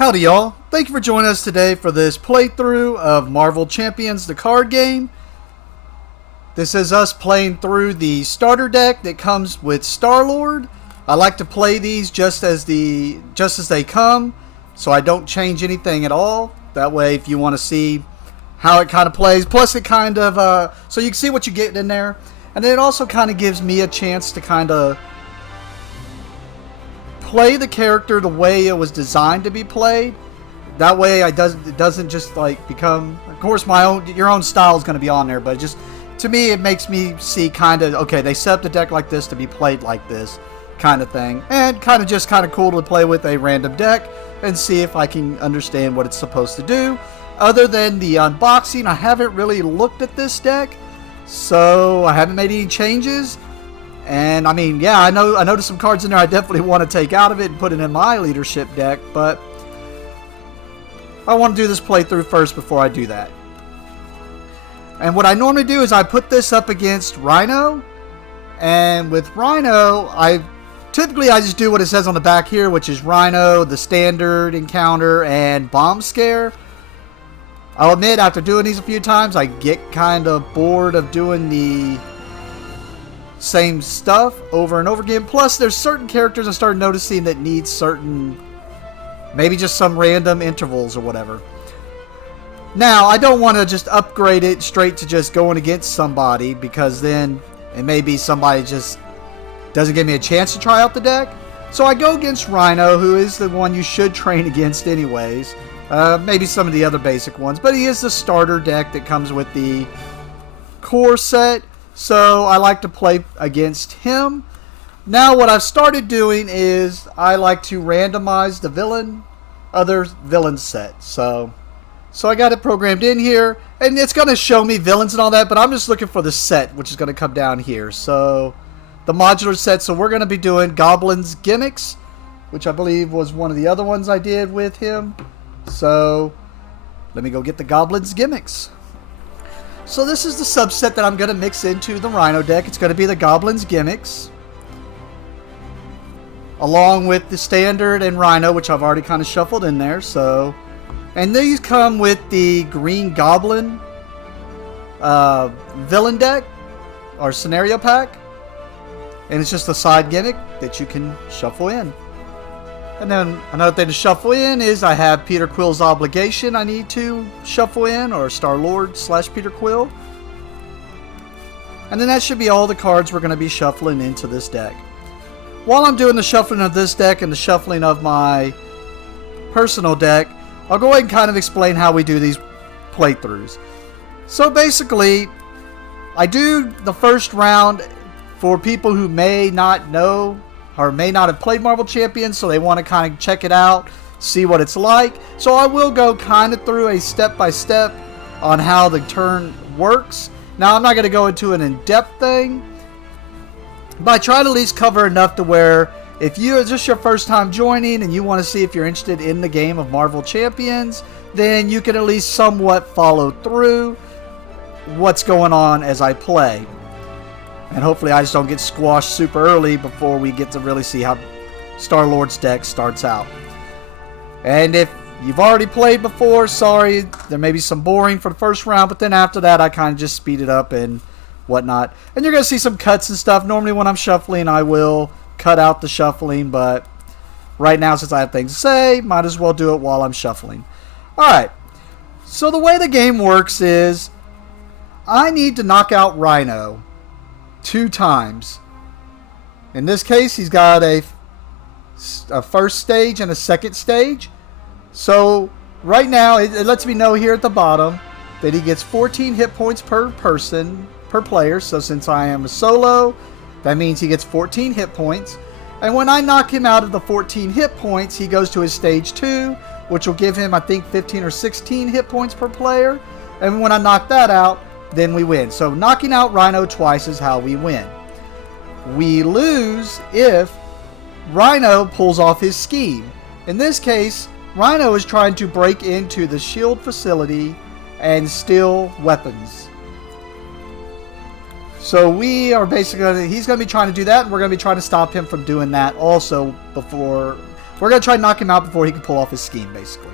Howdy y'all, thank you for joining us today for this playthrough of Marvel Champions, the card game. This is us playing through the starter deck that comes with Star-Lord. I like to play these just as they come, so I don't change anything at all. That way if you want to see how it kind of plays, plus it kind of, so you can see what you get in there. And then it also kind of gives me a chance to kind of play the character the way it was designed to be played. That way it doesn't just like become, of course your own style is going to be on there, but just to me it makes me see kind of, okay, they set up the deck like this to be played like this kind of thing, and kind of cool to play with a random deck and see if I can understand what it's supposed to do. Other than the unboxing, I haven't really looked at this deck, so I haven't made any changes. And I mean, yeah, I noticed some cards in there I definitely want to take out of it and put it in my leadership deck, but I want to do this playthrough first before I do that. And what I normally do is I put this up against Rhino, and with Rhino, I just do what it says on the back here, which is Rhino, the standard encounter, and bomb scare. I'll admit, after doing these a few times, I get kind of bored of doing the same stuff over and over again. Plus, there's certain characters I started noticing that need certain, maybe just some random intervals or whatever. Now, I don't want to just upgrade it straight to just going against somebody, because then it may be somebody just doesn't give me a chance to try out the deck. So I go against Rhino, who is the one you should train against anyways. Maybe some of the other basic ones, but he is the starter deck that comes with the core set. So I like to play against him. Now what I've started doing is I like to randomize the other villain set. So I got it programmed in here, and it's going to show me villains and all that, but I'm just looking for the set, which is going to come down here. So the modular set, so we're going to be doing Goblins Gimmicks, which I believe was one of the other ones I did with him. So let me go get the Goblins Gimmicks. So this is the subset that I'm going to mix into the Rhino deck. It's going to be the Goblins Gimmicks, along with the Standard and Rhino, which I've already kind of shuffled in there. So, and these come with the Green Goblin villain deck or scenario pack, and it's just a side gimmick that you can shuffle in. And then another thing to shuffle in is I have Peter Quill's Obligation I need to shuffle in, or Star-Lord / Peter Quill. And then that should be all the cards we're going to be shuffling into this deck. While I'm doing the shuffling of this deck and the shuffling of my personal deck, I'll go ahead and kind of explain how we do these playthroughs. So basically, I do the first round for people who may not know or may not have played Marvel Champions, so they want to kind of check it out, see what it's like. So I will go kind of through a step-by-step on how the turn works. Now, I'm not going to go into an in-depth thing, but I try to at least cover enough to where if it's just your first time joining and you want to see if you're interested in the game of Marvel Champions, then you can at least somewhat follow through what's going on as I play. And hopefully I just don't get squashed super early before we get to really see how Star-Lord's deck starts out. And if you've already played before, sorry, there may be some boring for the first round, but then after that I kind of just speed it up and whatnot. And you're going to see some cuts and stuff. Normally when I'm shuffling I will cut out the shuffling, but right now since I have things to say, might as well do it while I'm shuffling. Alright, so the way the game works is I need to knock out Rhino 2 times. In this case, he's got a first stage and a second stage. So right now, it lets me know here at the bottom that he gets 14 hit points per player. So since I am a solo, that means he gets 14 hit points. And when I knock him out of the 14 hit points, he goes to his stage 2, which will give him, I think, 15 or 16 hit points per player. And when I knock that out, then we win. So knocking out Rhino twice is how we win. We lose if Rhino pulls off his scheme. In this case, Rhino is trying to break into the shield facility and steal weapons. So we are basically, he's going to be trying to do that, and we're going to be trying to stop him from doing that also before We're going to try to knock him out before he can pull off his scheme, basically.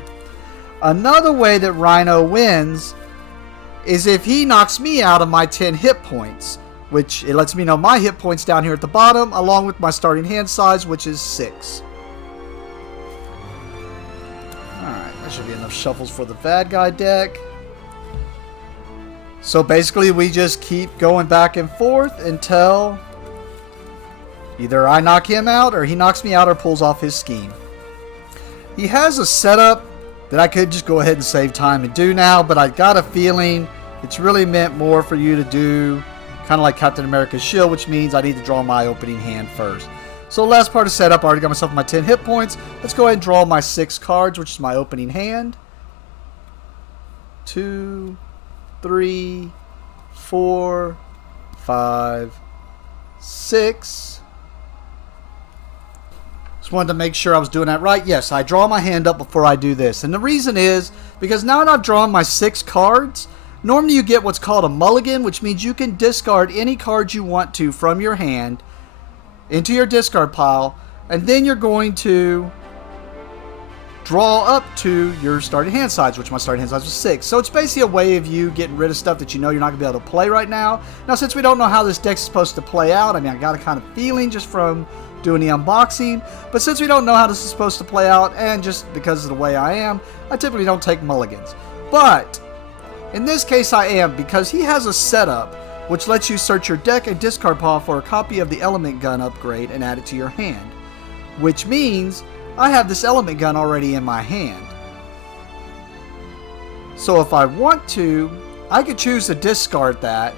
Another way that Rhino wins is if he knocks me out of my 10 hit points, which it lets me know my hit points down here at the bottom, along with my starting hand size, which is 6. Alright, that should be enough shuffles for the bad guy deck. So basically we just keep going back and forth until either I knock him out or he knocks me out or pulls off his scheme. He has a setup that I could just go ahead and save time and do now, but I got a feeling it's really meant more for you to do kind of like Captain America's shield, which means I need to draw my opening hand first. So the last part of setup, I already got myself my 10 hit points. Let's go ahead and draw my 6 cards, which is my opening hand. 2, 3, 4, 5, 6. Just wanted to make sure I was doing that right. Yes, I draw my hand up before I do this. And the reason is because now that I've drawn my 6 cards, normally you get what's called a mulligan, which means you can discard any cards you want to from your hand into your discard pile, and then you're going to draw up to your starting hand size, which my starting hand size was 6. So it's basically a way of you getting rid of stuff that you know you're not going to be able to play right now. Now, since we don't know how this deck's supposed to play out, I mean, I got a kind of feeling just from doing the unboxing, but since we don't know how this is supposed to play out, and just because of the way I am, I typically don't take mulligans. But in this case I am, because he has a setup which lets you search your deck and discard pile for a copy of the element gun upgrade and add it to your hand, which means I have this element gun already in my hand. So if I want to, I could choose to discard that,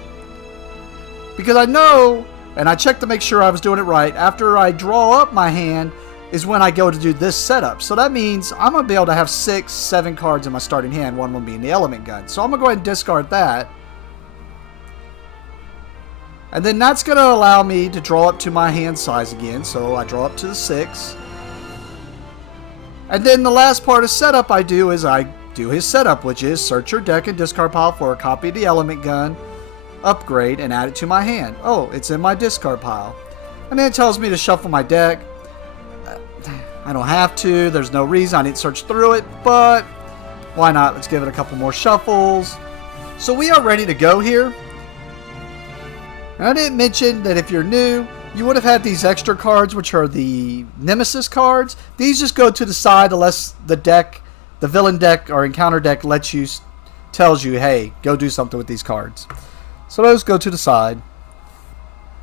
because I know, and I checked to make sure I was doing it right, after I draw up my hand is when I go to do this setup. So that means I'm going to be able to have 6, 7 cards in my starting hand, one of them being the element gun. So I'm going to go ahead and discard that. And then that's going to allow me to draw up to my hand size again. So I draw up to the 6. And then the last part of setup I do is I do his setup, which is search your deck and discard pile for a copy of the element gun upgrade and add it to my hand. Oh, it's in my discard pile. And then it tells me to shuffle my deck. I don't have to. There's no reason. I didn't search through it, but why not? Let's give it a couple more shuffles. So we are ready to go here. And I didn't mention that if you're new, you would have had these extra cards, which are the Nemesis cards. These just go to the side unless the deck, the villain deck or encounter deck tells you, hey, go do something with these cards. So those go to the side.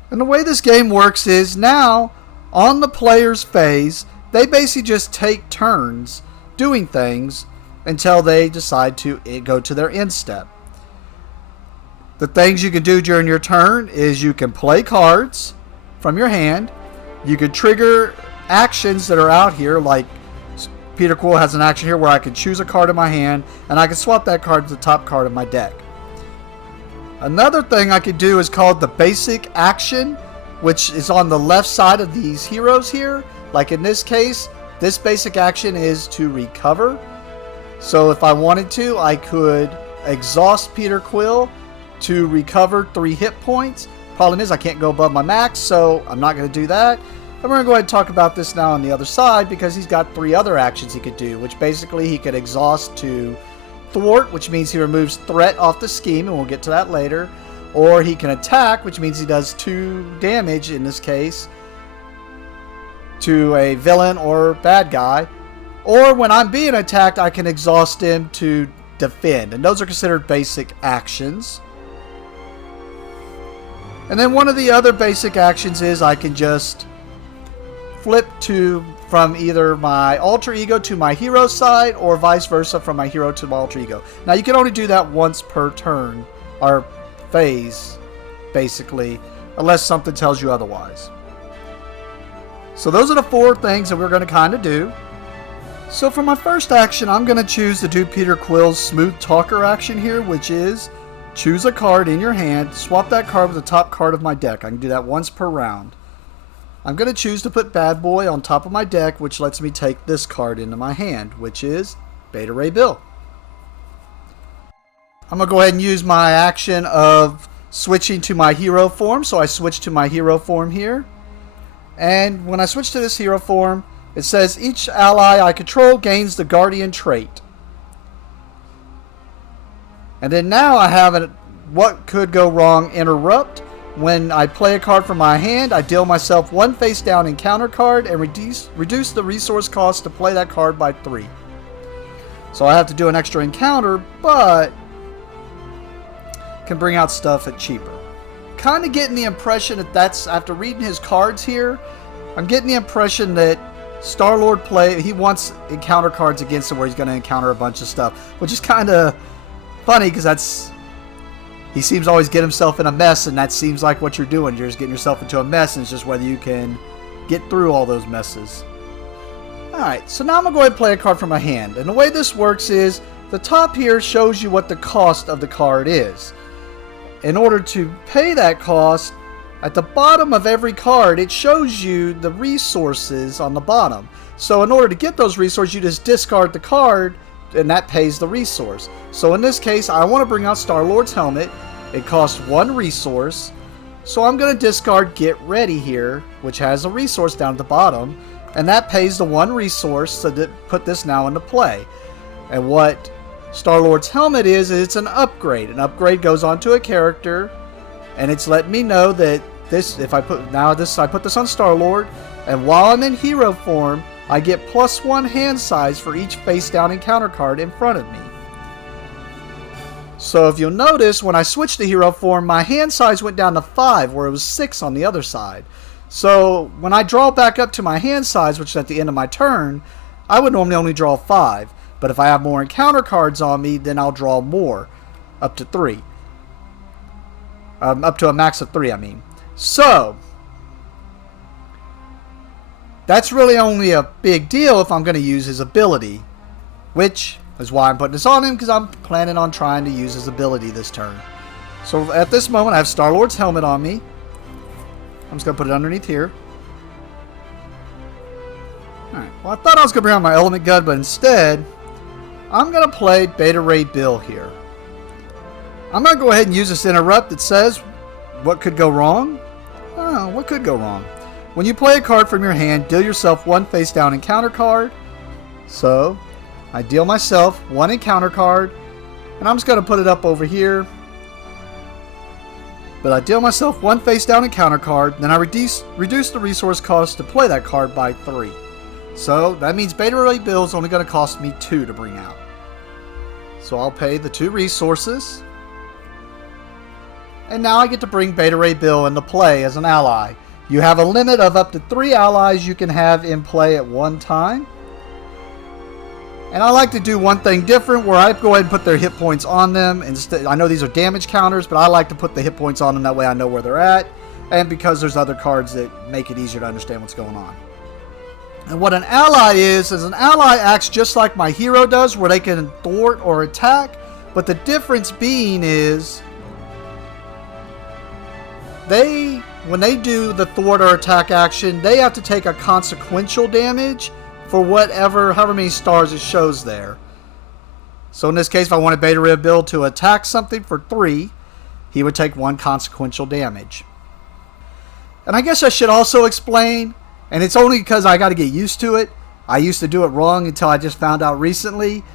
And the way this game works is now, on the player's phase, they basically just take turns doing things until they decide to go to their end step. The things you can do during your turn is you can play cards from your hand. You can trigger actions that are out here, like Peter Quill has an action here where I can choose a card in my hand and I can swap that card to the top card of my deck. Another thing I could do is called the basic action, which is on the left side of these heroes here. Like in this case, this basic action is to recover. So if I wanted to, I could exhaust Peter Quill to recover 3 hit points. Problem is I can't go above my max, so I'm not going to do that. And we're going to go ahead and talk about this now on the other side, because he's got 3 other actions he could do, which basically he could exhaust to thwart, which means he removes threat off the scheme, and we'll get to that later. Or he can attack, which means he does 2 damage in this case to a villain or bad guy. Or when I'm being attacked, I can exhaust him to defend, and those are considered basic actions. And then one of the other basic actions is I can just flip from either my alter ego to my hero side, or vice versa from my hero to my alter ego. Now you can only do that once per turn, or phase, basically, unless something tells you otherwise. So those are the 4 things that we're going to kind of do. So for my first action, I'm going to choose to do Peter Quill's Smooth Talker action here, which is choose a card in your hand, swap that card with the top card of my deck. I can do that once per round. I'm going to choose to put Bad Boy on top of my deck, which lets me take this card into my hand, which is Beta Ray Bill. I'm going to go ahead and use my action of switching to my hero form. So I switch to my hero form here. And when I switch to this hero form, It says each ally I control gains the Guardian trait. And then now I have a what could go wrong interrupt. When I play a card from my hand, I deal myself one face down encounter card and reduce the resource cost to play that card by 3. So I have to do an extra encounter, but can bring out stuff at cheaper. Kind of getting the impression that that's, after reading his cards here, I'm getting the impression that Star-Lord he wants encounter cards against him where he's going to encounter a bunch of stuff, which is kind of funny because he seems to always get himself in a mess, and that seems like what you're doing. You're just getting yourself into a mess, and it's just whether you can get through all those messes. Alright, so now I'm going to go ahead and play a card from my hand. And the way this works is, the top here shows you what the cost of the card is. In order to pay that cost, at the bottom of every card, it shows you the resources on the bottom. So in order to get those resources, you just discard the card, and that pays the resource. So in this case, I want to bring out Star-Lord's helmet. It costs 1 resource. So I'm going to discard Get Ready here, which has a resource down at the bottom. And that pays the 1 resource, so that put this now into play. And what Star-Lord's helmet is it's an upgrade. An upgrade goes onto a character, and it's letting me know that this, I put this on Star-Lord, and while I'm in hero form, I get +1 hand size for each face down encounter card in front of me. So if you'll notice, when I switched to hero form, my hand size went down to 5, where it was 6 on the other side. So when I draw back up to my hand size, which is at the end of my turn, I would normally only draw 5. But if I have more encounter cards on me, then I'll draw more, up to 3. Up to a max of 3, I mean. So that's really only a big deal if I'm going to use his ability, which is why I'm putting this on him, because I'm planning on trying to use his ability this turn. So at this moment, I have Star-Lord's helmet on me. I'm just going to put it underneath here. Alright, well, I thought I was going to bring out my element gun, but instead, I'm going to play Beta Ray Bill here. I'm going to go ahead and use this interrupt that says, what could go wrong? Oh, what could go wrong? When you play a card from your hand, deal yourself 1 face down encounter card. So, I deal myself 1 encounter card, and I'm just going to put it up over here. But I deal myself 1 face down encounter card, then I reduce the resource cost to play that card by 3. So, that means Beta Ray Bill is only going to cost me 2 to bring out. So I'll pay the 2 resources. And now I get to bring Beta Ray Bill into play as an ally. You have a limit of up to 3 allies you can have in play at one time. And I like to do one thing different, where I go ahead and put their hit points on them. Instead, I know these are damage counters, but I like to put the hit points on them, that way I know where they're at. And because there's other cards that make it easier to understand what's going on. And what an ally is an ally acts just like my hero does, where they can thwart or attack. But the difference being is, when they do the thwart or attack action, they have to take a consequential damage for however many stars it shows there. So in this case, if I wanted Beta Ray Bill to attack something for 3, he would take 1 consequential damage. And I guess I should also explain, and it's only because I got to get used to it. I used to do it wrong until I just found out recently.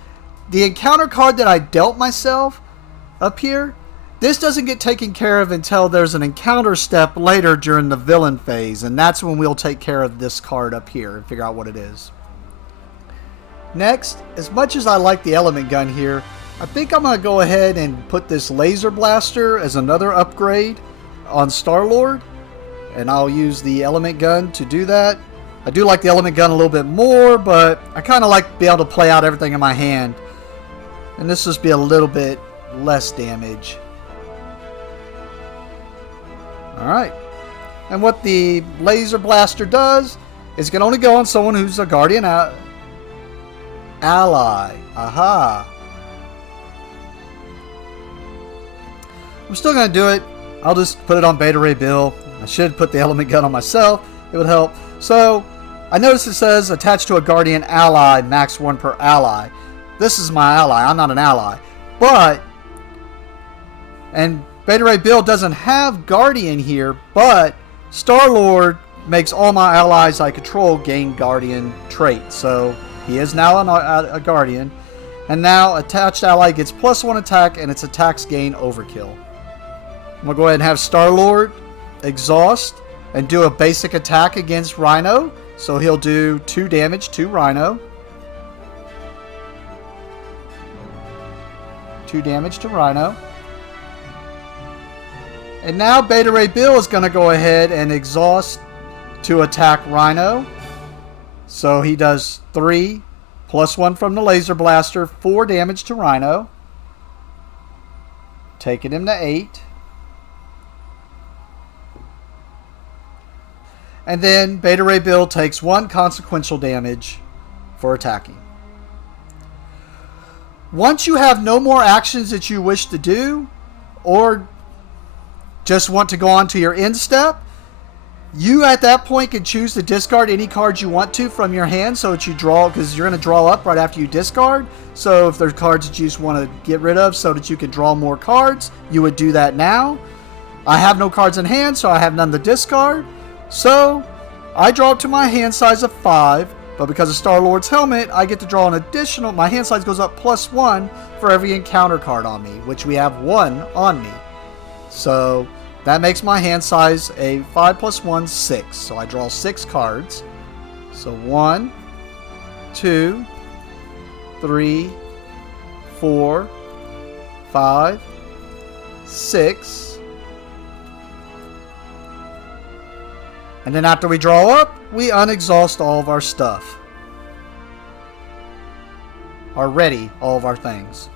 The encounter card that I dealt myself up here, this doesn't get taken care of until there's an encounter step later during the villain phase. And that's when we'll take care of this card up here and figure out what it is. Next, as much as I like the element gun here, I think I'm going to go ahead and put this laser blaster as another upgrade on Star-Lord. And I'll use the element gun to do that. I do like the element gun a little bit more, but I kind of like to be able to play out everything in my hand. And this will just be a little bit less damage. Alright. And what the laser blaster does is it can only go on someone who's a guardian ally. Aha. I'm still going to do it. I'll just put it on Beta Ray Bill. I should put the element gun on myself. It would help. So, I notice it says attached to a guardian ally, max 1 per ally. This is my ally. I'm not an ally. And Beta Ray Bill doesn't have Guardian here, but Star-Lord makes all my allies I control gain Guardian trait. So he is now a Guardian. And now attached ally gets +1 attack and its attacks gain overkill. I'm going to go ahead and have Star-Lord exhaust and do a basic attack against Rhino. So he'll do 2 damage to Rhino. 2 damage to Rhino. And now Beta Ray Bill is going to go ahead and exhaust to attack Rhino. So he does 3 +1 from the laser blaster, 4 damage to Rhino. Taking him to 8. And then Beta Ray Bill takes 1 consequential damage for attacking. Once you have no more actions that you wish to do, or just want to go on to your end step, you at that point can choose to discard any cards you want to from your hand so that you draw, because you're going to draw up right after you discard. So if there's cards that you just want to get rid of so that you can draw more cards, you would do that now. I have no cards in hand, so I have none to discard. So I draw up to my hand size of 5, but because of Star-Lord's helmet, I get to draw an additional, my hand size goes up +1 for every encounter card on me, which we have 1 on me. So that makes my hand size a 5 + 1, 6. So I draw 6 cards. So 1, 2, 3, 4, 5, 6. And then after we draw up, we unexhaust all of our stuff. Or ready all of our things.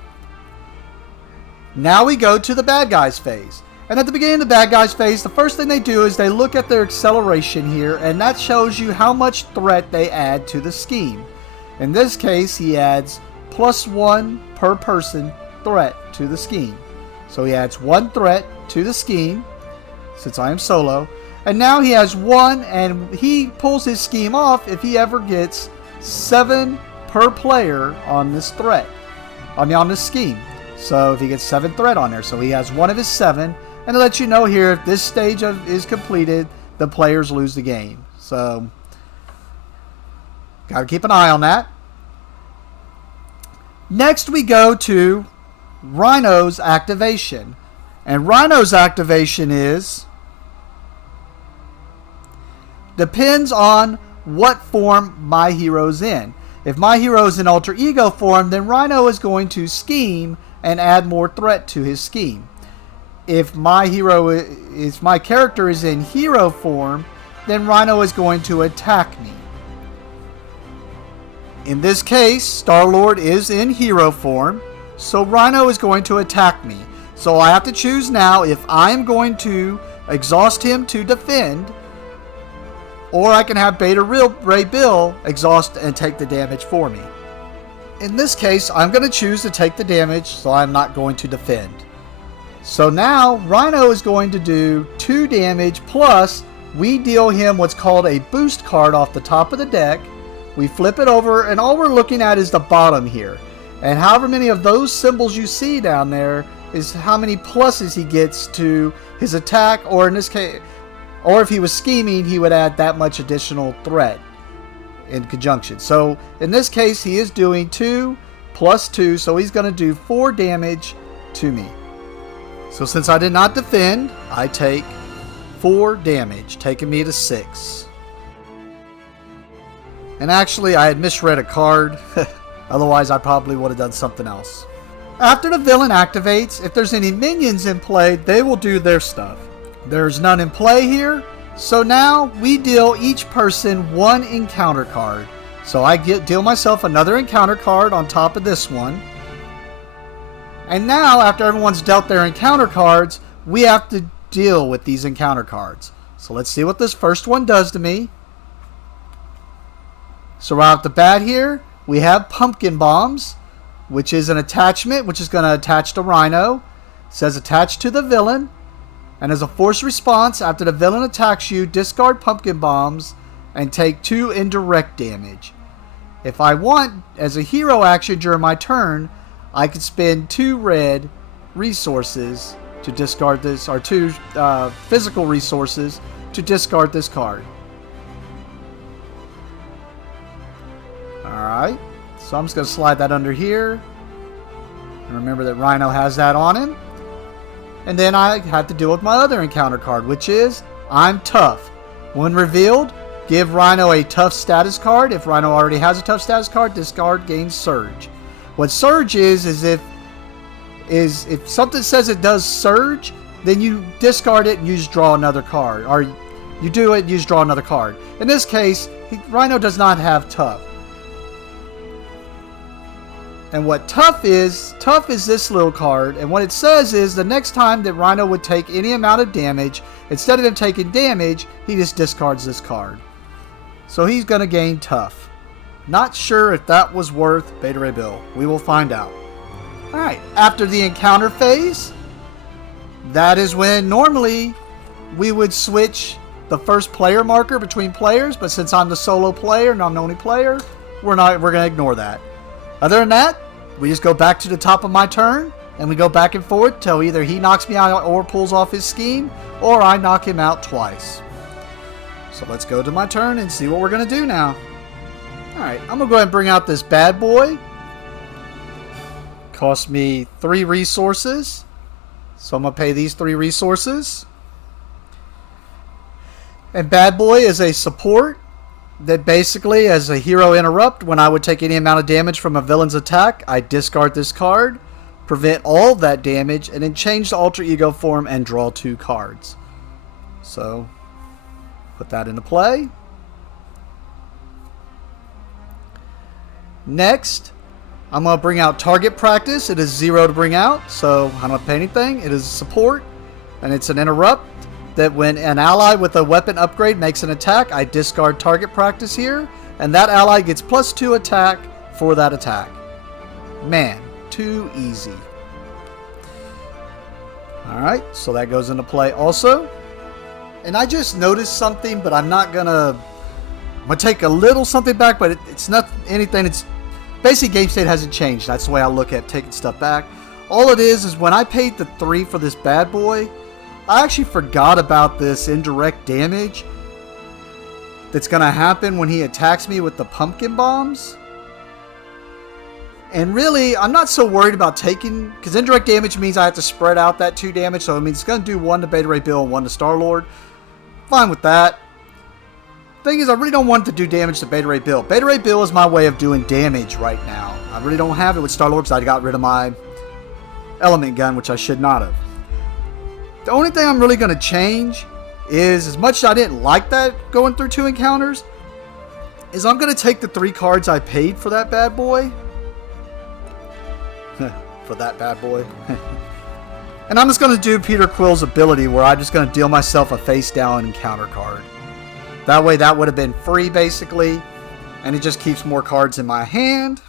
Now we go to the bad guys phase. And at the beginning of the bad guys phase, the first thing they do is they look at their acceleration here, and that shows you how much threat they add to the scheme. In this case, he adds +1 per person threat to the scheme. So he adds 1 threat to the scheme, since I am solo. And now he has 1, and he pulls his scheme off if he ever gets 7 per player on this threat. on this scheme. So if he gets 7 threat on there, so he has 1 of his 7. And to let you know here, if this stage is completed, the players lose the game. So, got to keep an eye on that. Next we go to Rhino's activation. And Rhino's activation depends on what form my hero's in. If my hero's in alter ego form, then Rhino is going to scheme and add more threat to his scheme. If my character is in hero form, then Rhino is going to attack me. In this case, Star-Lord is in hero form, so Rhino is going to attack me. So I have to choose now if I'm going to exhaust him to defend, or I can have Beta Ray Bill exhaust and take the damage for me. In this case, I'm going to choose to take the damage, so I'm not going to defend. So now, Rhino is going to do 2 damage, plus we deal him what's called a boost card off the top of the deck. We flip it over, and all we're looking at is the bottom here. And however many of those symbols you see down there is how many pluses he gets to his attack, or in this case, or if he was scheming, he would add that much additional threat in conjunction. So in this case, he is doing 2 plus 2, so he's going to do 4 damage to me. So since I did not defend, I take 4 damage, taking me to 6. And actually, I had misread a card. Otherwise, I probably would have done something else. After the villain activates, if there's any minions in play, they will do their stuff. There's none in play here, so now we deal each person 1 encounter card. So I deal myself another encounter card on top of this one. And now, after everyone's dealt their encounter cards, we have to deal with these encounter cards. So let's see what this first one does to me. So right off the bat here, we have Pumpkin Bombs, which is an attachment, which is going to attach to Rhino. It says attach to the villain. And as a force response, after the villain attacks you, discard Pumpkin Bombs and take 2 indirect damage. If I want, as a hero action during my turn, I could spend 2 red resources to discard this, or 2 physical resources to discard this card. So I'm just going to slide that under here. And remember that Rhino has that on him. And then I have to deal with my other encounter card, which is I'm tough. When revealed, give Rhino a tough status card. If Rhino already has a tough status card, this card gains Surge. What Surge is if something says it does Surge, then you discard it and you just draw another card. Or you do it and you just draw another card. In this case, Rhino does not have tough. And what tough is this little card, and what it says is the next time that Rhino would take any amount of damage, instead of him taking damage, he just discards this card. So he's going to gain tough. Not sure if that was worth Beta Ray Bill. We will find out. Alright, after the encounter phase, that is when normally we would switch the first player marker between players, but since I'm the solo player and I'm the only player, we're going to ignore that. Other than that, we just go back to the top of my turn, and we go back and forth till either he knocks me out or pulls off his scheme, or I knock him out twice. So let's go to my turn and see what we're going to do now. Alright, I'm going to go ahead and bring out this bad boy. Cost me 3 resources. So I'm going to pay these 3 resources. And bad boy is a support that basically, as a hero interrupt, when I would take any amount of damage from a villain's attack, I discard this card, prevent all of that damage, and then change the alter ego form and draw 2 cards. So, put that into play. Next, I'm going to bring out Target Practice. It is 0 to bring out, so I don't pay anything. It is a support, and it's an interrupt that when an ally with a weapon upgrade makes an attack, I discard Target Practice here, and that ally gets +2 attack for that attack. Man, too easy. Alright, so that goes into play also. And I just noticed something, but I'm going to take a little something back, but it's not anything. It's basically game state hasn't changed. That's the way I look at taking stuff back. All it is when I paid the 3 for this bad boy, I actually forgot about this indirect damage that's going to happen when he attacks me with the pumpkin bombs. And really, I'm not so worried about taking, because indirect damage means I have to spread out that 2 damage, so it means it's going to do 1 to Beta Ray Bill and 1 to Star-Lord. Fine with that. Thing is, I really don't want to do damage to Beta Ray Bill. Beta Ray Bill is my way of doing damage right now. I really don't have it with Star-Lord because I got rid of my element gun, which I should not have. The only thing I'm really going to change is, as much as I didn't like that going through 2 encounters, is I'm going to take the 3 cards I paid for that bad boy. For that bad boy. And I'm just going to do Peter Quill's ability where I'm just going to deal myself a face down encounter card. That way that would have been free basically. And it just keeps more cards in my hand.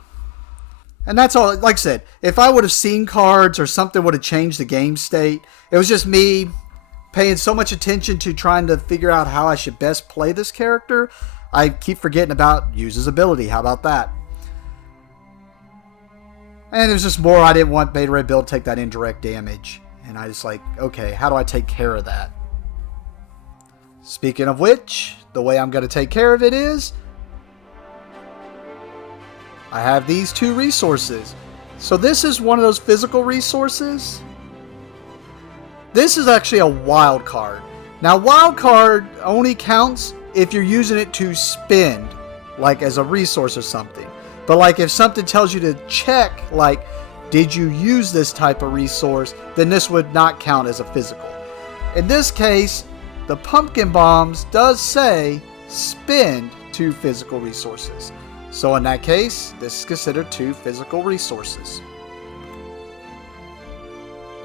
And that's all. Like I said, if I would have seen cards or something would have changed the game state. It was just me paying so much attention to trying to figure out how I should best play this character. I keep forgetting about use his ability. How about that? And it was just more I didn't want Beta Ray Bill to take that indirect damage. And I just like, okay, how do I take care of that? Speaking of which, the way I'm going to take care of it is I have these 2 resources. So this is one of those physical resources. This is actually a wild card. Now wild card only counts if you're using it to spend, like as a resource or something. But like if something tells you to check, like did you use this type of resource, then this would not count as a physical. In this case, the pumpkin bombs does say spend 2 physical resources. So in that case, this is considered 2 physical resources.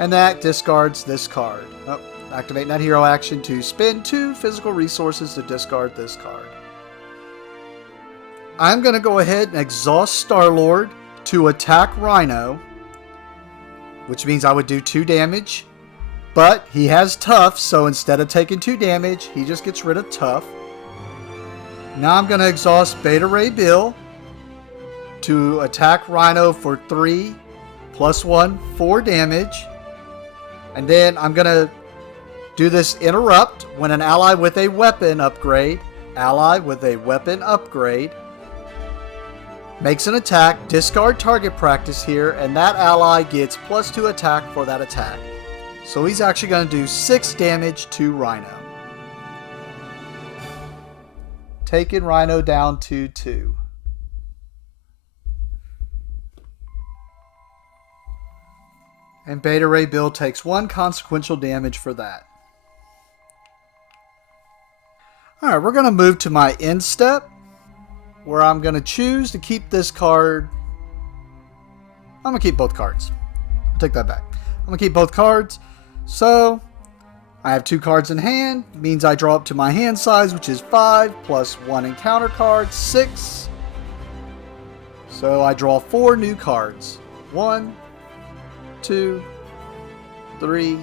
And that discards this card. Oh, activating that hero action to spend 2 physical resources to discard this card. I'm going to go ahead and exhaust Star-Lord to attack Rhino, which means I would do 2 damage. But he has tough, so instead of taking 2 damage, he just gets rid of tough. Now I'm going to exhaust Beta Ray Bill to attack Rhino for 3 + 1, 4 damage. And then I'm going to do this interrupt when an ally with a weapon upgrade. makes an attack, discard target practice here, and that ally gets +2 attack for that attack. So he's actually going to do 6 damage to Rhino. Taking Rhino down to 2. And Beta Ray Bill takes 1 consequential damage for that. Alright, we're going to move to my end step, where I'm going to choose to keep this card. I'm going to keep both cards. I'll take that back. I'm going to keep both cards. So, I have 2 cards in hand. Means I draw up to my hand size, which is 5, plus 1 encounter card, 6. So I draw 4 new cards. 1, 2, 3,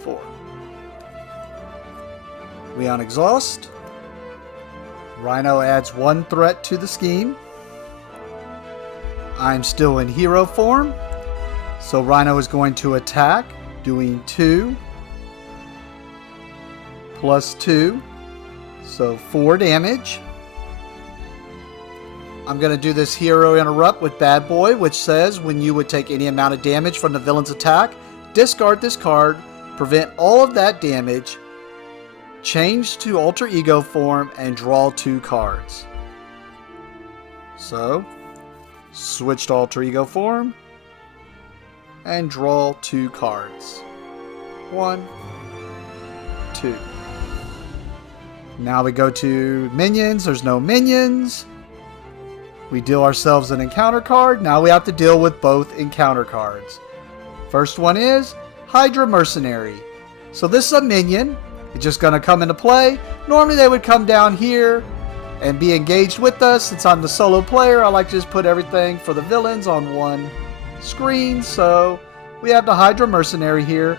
4. We unexhaust. Rhino adds 1 threat to the scheme. I'm still in hero form, so Rhino is going to attack, doing 2 plus 2, so 4 damage. I'm going to do this hero interrupt with Bad Boy, which says when you would take any amount of damage from the villain's attack, discard this card, prevent all of that damage, change to alter ego form, and draw 2 cards. So, switch to alter ego form, and draw 2 cards. 1, 2. Now we go to minions. There's no minions. We deal ourselves an encounter card. Now we have to deal with both encounter cards. First one is Hydra Mercenary. So this is a minion. It's just going to come into play. Normally they would come down here and be engaged with us. Since I'm the solo player, I like to just put everything for the villains on one screen. So we have the Hydra Mercenary here.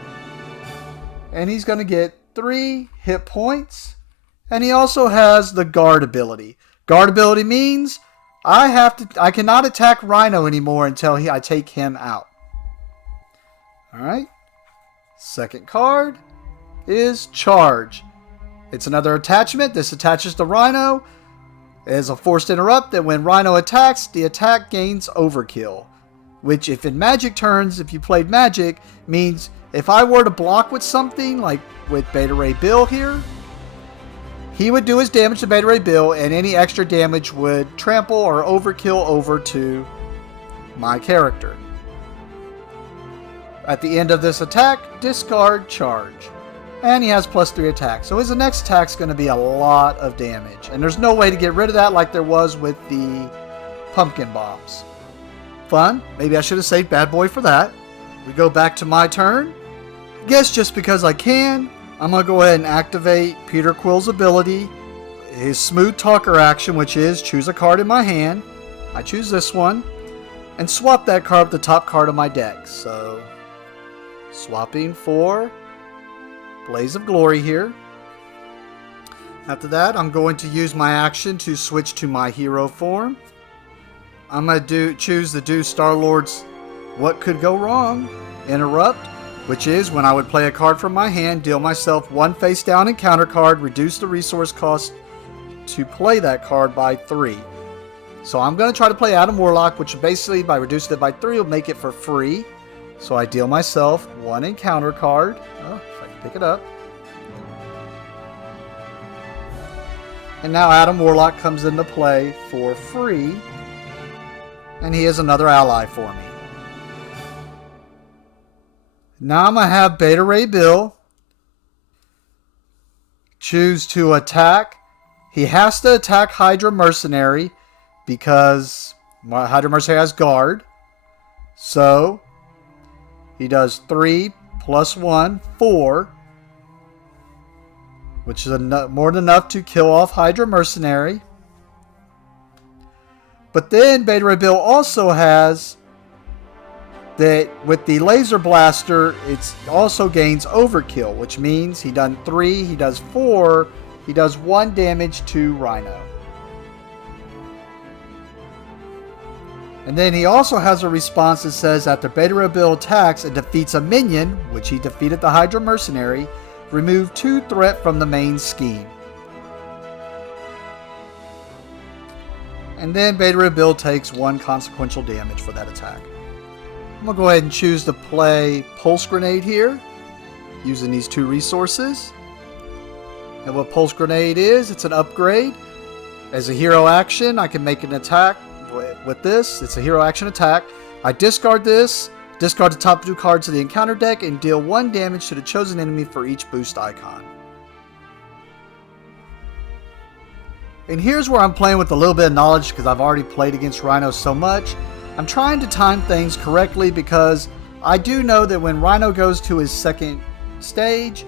And he's going to get 3 hit points. And he also has the guard ability. Guard ability means I cannot attack Rhino anymore until I take him out. Alright. Second card is Charge. It's another attachment. This attaches to Rhino. It is a forced interrupt that when Rhino attacks, the attack gains overkill. Which, if in Magic turns, if you played Magic, means if I were to block with something, like with Beta Ray Bill here, he would do his damage to Beta Ray Bill, and any extra damage would trample or overkill over to my character. At the end of this attack, discard Charge. And he has +3 attack. So his next attack is going to be a lot of damage. And there's no way to get rid of that like there was with the pumpkin bombs. Fun. Maybe I should have saved Bad Boy for that. We go back to my turn. I guess just because I can, I'm going to go ahead and activate Peter Quill's ability. His Smooth Talker action, which is choose a card in my hand. I choose this one. And swap that card with the top card of my deck. So, swapping for Blaze of Glory here. After that, I'm going to use my action to switch to my hero form. I'm going to choose to do Star-Lord's What Could Go Wrong interrupt, which is when I would play a card from my hand, deal myself 1 face down encounter card, reduce the resource cost to play that card by 3. So I'm going to try to play Adam Warlock, which basically by reducing it by 3 will make it for free. So I deal myself 1 encounter card. Oh, if I can pick it up. And now Adam Warlock comes into play for free. And he is another ally for me. Now I'm going to have Beta Ray Bill choose to attack. He has to attack Hydra Mercenary because Hydra Mercenary has guard. So he does 3 plus 1, 4, which is more than enough to kill off Hydra Mercenary. But then Beta Ray Bill also has that with the laser blaster, it also gains overkill, which means he done 3, he does 4, he does 1 damage to Rhino. And then he also has a response that says after Beta Ray Bill attacks and defeats a minion, which he defeated the Hydra Mercenary, remove 2 threat from the main scheme. And then Beta Ray Bill takes 1 consequential damage for that attack. I'm going to go ahead and choose to play Pulse Grenade here, using these 2 resources. And what Pulse Grenade is, it's an upgrade. As a hero action, I can make an attack with this. It's a hero action attack. I discard this, discard the top 2 cards of the encounter deck, and deal 1 damage to the chosen enemy for each boost icon. And here's where I'm playing with a little bit of knowledge because I've already played against Rhino so much. I'm trying to time things correctly because I do know that when Rhino goes to his second stage,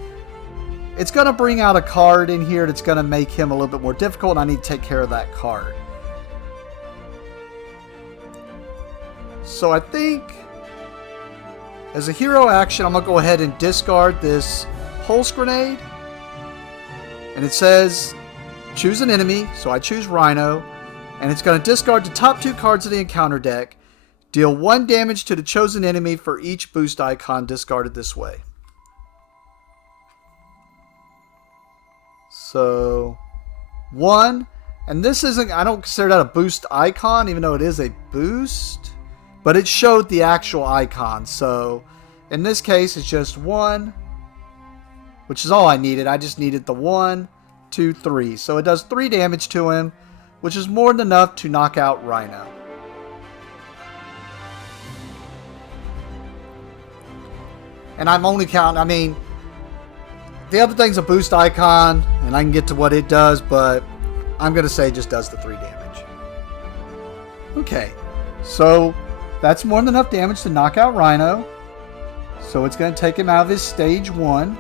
it's going to bring out a card in here that's going to make him a little bit more difficult, and I need to take care of that card. So I think, as a hero action, I'm going to go ahead and discard this Pulse Grenade. And it says, choose an enemy, so I choose Rhino. And it's going to discard the top 2 cards of the encounter deck. Deal 1 damage to the chosen enemy for each boost icon discarded this way. So, 1. And this isn't, I don't consider that a boost icon, even though it is a boost. But it showed the actual icon. So, in this case, it's just 1. Which is all I needed. I just needed the 1, 2, 3. So it does 3 damage to him, which is more than enough to knock out Rhino. And I'm only counting, I mean, the other thing's a boost icon, and I can get to what it does, but I'm going to say it just does the 3 damage. Okay, so that's more than enough damage to knock out Rhino. So it's going to take him out of his stage 1.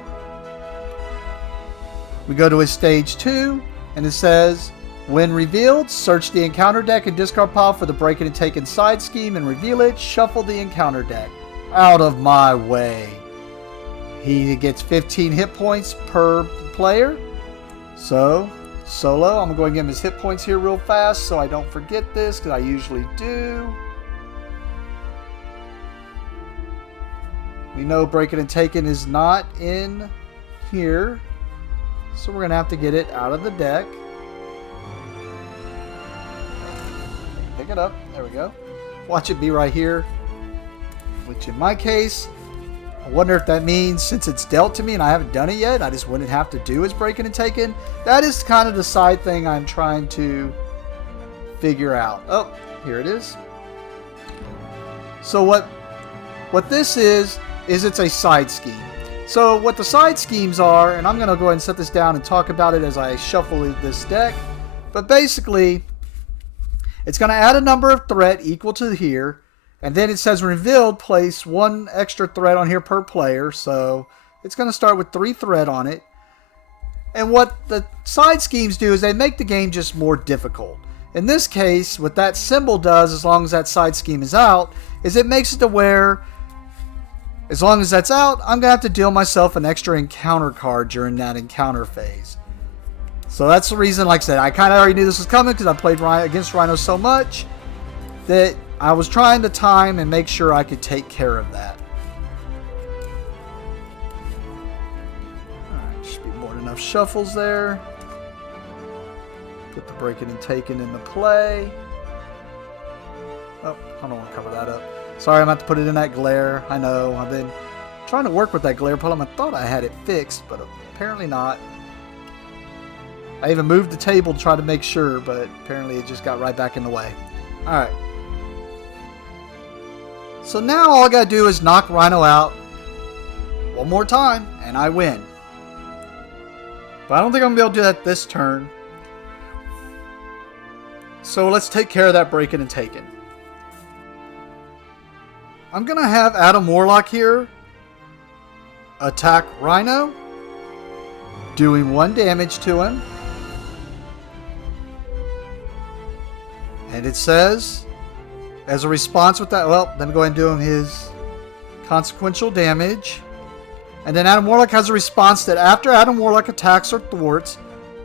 We go to his stage 2, and it says, when revealed, search the encounter deck and discard pile for the Break It and Take Inside scheme and reveal it. Shuffle the encounter deck. Out of my way. He gets 15 hit points per player. So, solo. I'm going to go and give him his hit points here real fast so I don't forget this, because I usually do. We know Break It and Taken is not in here. So we're going to have to get it out of the deck. Pick it up. There we go. Watch it be right here. Which in my case, I wonder if that means since it's dealt to me and I haven't done it yet, I just wouldn't have to do is Break It and Taken. That is kind of the side thing I'm trying to figure out. Oh, here it is. So what this is it's a side scheme. So what the side schemes are, and I'm going to go ahead and set this down and talk about it as I shuffle this deck. But basically, it's going to add a number of threat equal to here. And then it says revealed, place 1 extra threat on here per player. So it's going to start with 3 threat on it. And what the side schemes do is they make the game just more difficult. In this case, what that symbol does, as long as that side scheme is out, is it makes it to where, as long as that's out, I'm going to have to deal myself an extra encounter card during that encounter phase. So that's the reason, like I said, I kind of already knew this was coming because I played against Rhino so much that I was trying to time and make sure I could take care of that. Alright, should be more than enough shuffles there. Put the Break It and Taken into play. Oh, I don't want to cover that up. Sorry, I'm going to have to put it in that glare. I know, I've been trying to work with that glare problem. I thought I had it fixed, but apparently not. I even moved the table to try to make sure, but apparently it just got right back in the way. Alright. So now all I got to do is knock Rhino out one more time, and I win. But I don't think I'm going to be able to do that this turn. So let's take care of that Break It and Taken. I'm going to have Adam Warlock here attack Rhino, doing 1 damage to him. And it says, as a response with that, well, let me go ahead and do him his consequential damage. And then Adam Warlock has a response that after Adam Warlock attacks or thwarts,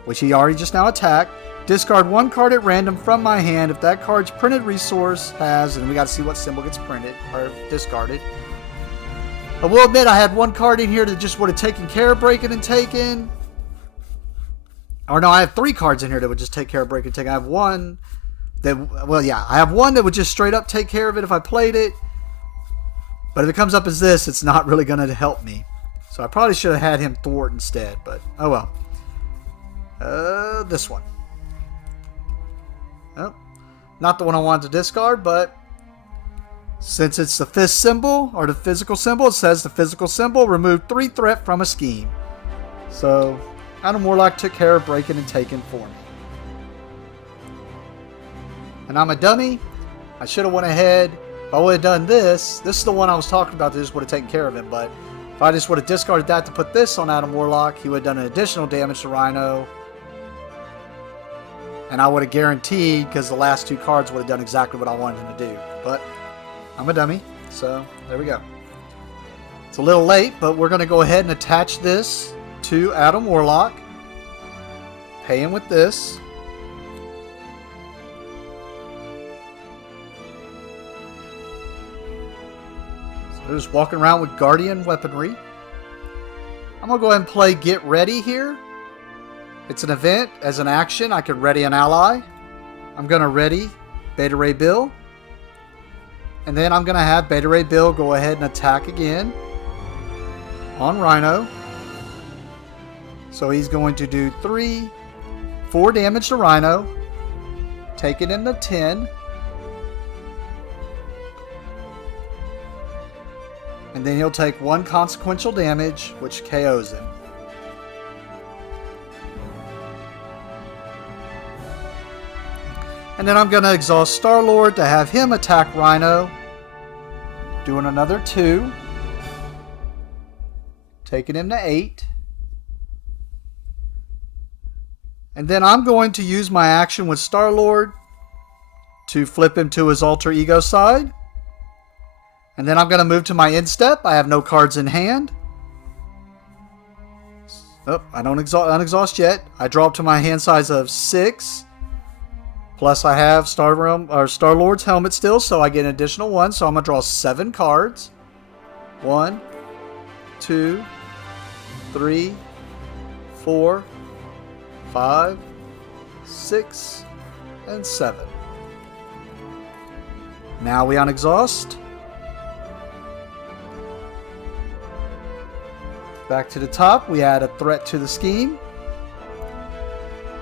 which he already just now attacked, discard 1 card at random from my hand. If that card's printed resource has, and we got to see what symbol gets printed or discarded. I will admit I had 1 card in here that just would have taken care of Break It and Taken. Or no, I have 3 cards in here that would just take care of Break It and Taken. I have 1, well, yeah, I have one that would just straight up take care of it if I played it. But if it comes up as this, it's not really going to help me. So I probably should have had him thwart instead, but oh well. This one. Oh, not the one I wanted to discard, but since it's the fist symbol, or the physical symbol, it says the physical symbol removed 3 threat from a scheme. So Adam Warlock took care of breaking and taking for me. And I'm a dummy. I should have went ahead. If I would have done this is the one I was talking about that just would have taken care of him. But if I just would have discarded that to put this on Adam Warlock, he would have done an additional damage to Rhino. And I would have guaranteed, because the last 2 cards would have done exactly what I wanted him to do. But I'm a dummy, so there we go. It's a little late, but we're going to go ahead and attach this to Adam Warlock. Pay him with this. So they're just walking around with Guardian weaponry. I'm going to go ahead and play Get Ready here. It's an event. As an action, I can ready an ally. I'm going to ready Beta Ray Bill. And then I'm going to have Beta Ray Bill go ahead and attack again on Rhino. So he's going to do 4 damage to Rhino, taking him to 10. And then he'll take 1 consequential damage, which KOs him. And then I'm going to exhaust Star-Lord to have him attack Rhino, doing another 2, taking him to 8. And then I'm going to use my action with Star-Lord to flip him to his alter ego side. And then I'm going to move to my end step. I have no cards in hand. Oh, I don't unexhaust yet. I draw up to my hand size of 6. Plus I have Star-Lord's helmet still, so I get an additional 1. So I'm going to draw 7 cards. 1, 2, 3, 4, 5, 6, and 7. Now we unexhaust. Back to the top, we add a threat to the scheme.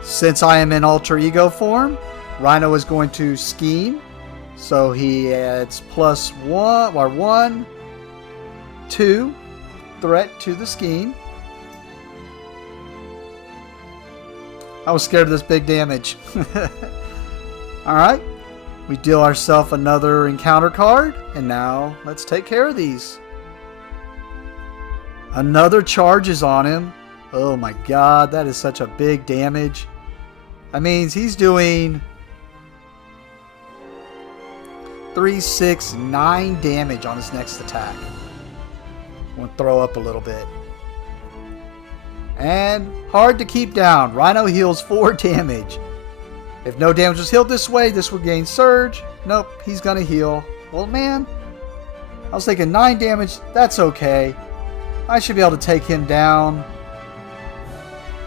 Since I am in alter ego form, Rhino is going to scheme. So he adds +1 or 1, 2 threat to the scheme. I was scared of this big damage. Alright. We deal ourselves another encounter card. And now let's take care of these. Another charge is on him. Oh my god, that is such a big damage. That means he's doing 3, 6, 9 damage on his next attack. I'm going to throw up a little bit. And hard to keep down. Rhino heals 4 damage. If no damage was healed this way, this would gain Surge. Nope, he's going to heal. Well, man, I was thinking 9 damage. That's okay. I should be able to take him down.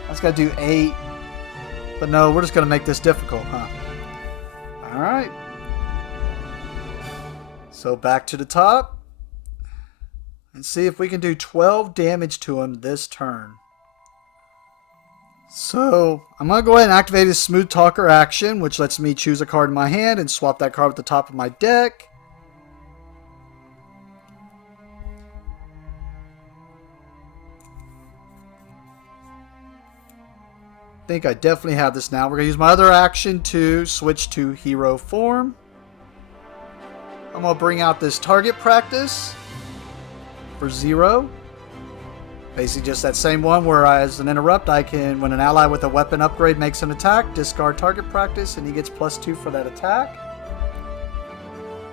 I just got to do 8. But no, we're just going to make this difficult, huh? Alright. So back to the top. And see if we can do 12 damage to him this turn. So I'm going to go ahead and activate his Smooth Talker action, which lets me choose a card in my hand and swap that card at the top of my deck. I think I definitely have this now. We're going to use my other action to switch to hero form. I'm going to bring out this target practice for 0. Basically just that same one where as an interrupt, I can, when an ally with a weapon upgrade makes an attack, discard target practice and he gets +2 for that attack.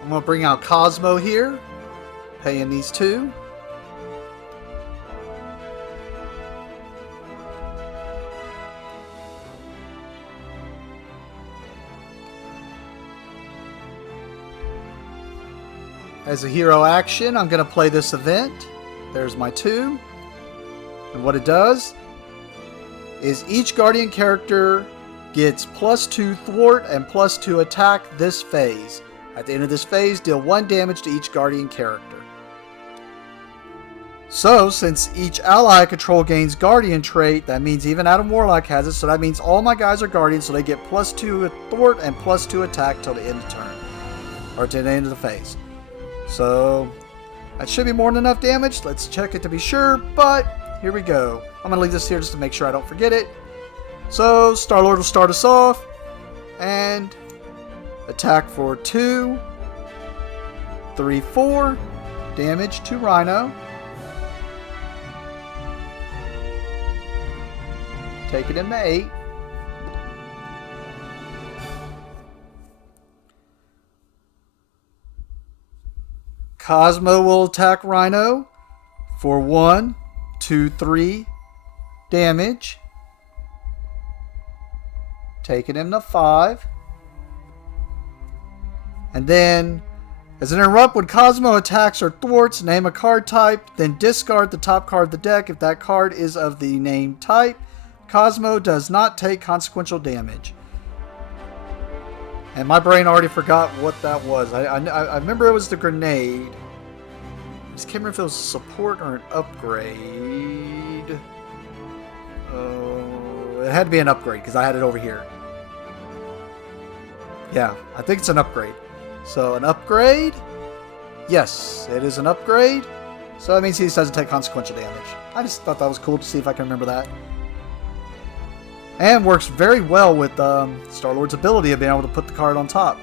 I'm going to bring out Cosmo here, paying these 2. As a hero action, I'm going to play this event. There's my 2. And what it does is each Guardian character gets +2 thwart and +2 attack this phase. At the end of this phase, deal 1 damage to each guardian character. So, since each ally I control gains guardian trait, that means even Adam Warlock has it, so that means all my guys are guardians, so they get +2 thwart and +2 attack till the end of turn. Or to the end of the phase. So, that should be more than enough damage. Let's check it to be sure, but here we go. I'm going to leave this here just to make sure I don't forget it. So, Star-Lord will start us off, and attack for 2, 3, 4, damage to Rhino. Taking him to 8. Cosmo will attack Rhino for 1, 2, 3 damage. Taking him to 5. And then, as an interrupt, when Cosmo attacks or thwarts, name a card type, then discard the top card of the deck. If that card is of the named type, Cosmo does not take consequential damage. And my brain already forgot what that was. I remember it was the grenade. I just can't remember if it was support or an upgrade. It had to be an upgrade because I had it over here. Yeah, I think it's an upgrade. So an upgrade? Yes, it is an upgrade. So that means he doesn't take consequential damage. I just thought that was cool to see if I can remember that. And works very well with Star-Lord's ability of being able to put the card on top.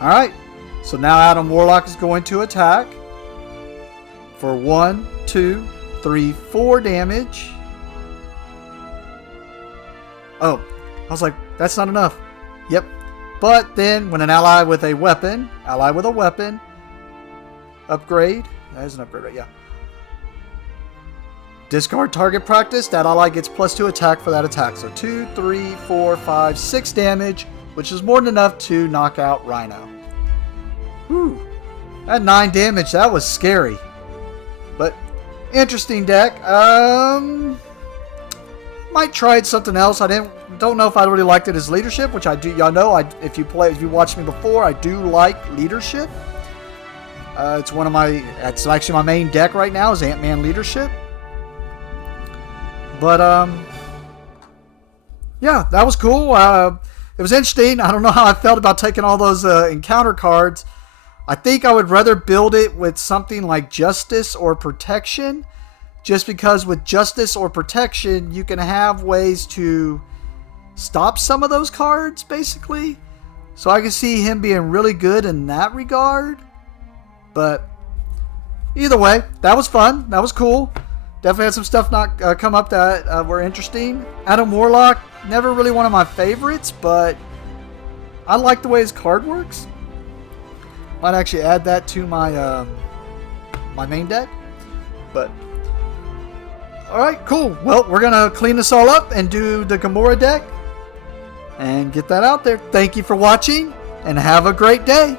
Alright, so now Adam Warlock is going to attack for 1, 2, 3, 4 damage. Oh, I was like, that's not enough. Yep. But then when an ally with a weapon, upgrade. That is an upgrade, right? Yeah. Discard target practice. That ally gets +2 attack for that attack. So 2, 3, 4, 5, 6 damage, which is more than enough to knock out Rhino. Whew. That 9 damage, that was scary. But interesting deck. Might try something else. I don't know if I really liked it as leadership, which I do. Y'all know, if you watched me before, I do like leadership. It's actually my main deck right now is Ant-Man leadership. But yeah, that was cool. It was interesting. I don't know how I felt about taking all those encounter cards. I think I would rather build it with something like Justice or Protection. Just because with Justice or Protection, you can have ways to stop some of those cards, basically. So I can see him being really good in that regard. But either way, that was fun. That was cool. Definitely had some stuff not come up that were interesting. Adam Warlock, never really one of my favorites, but I like the way his card works. Might actually add that to my my main deck. But alright, cool. Well, we're going to clean this all up and do the Gamora deck and get that out there. Thank you for watching and have a great day.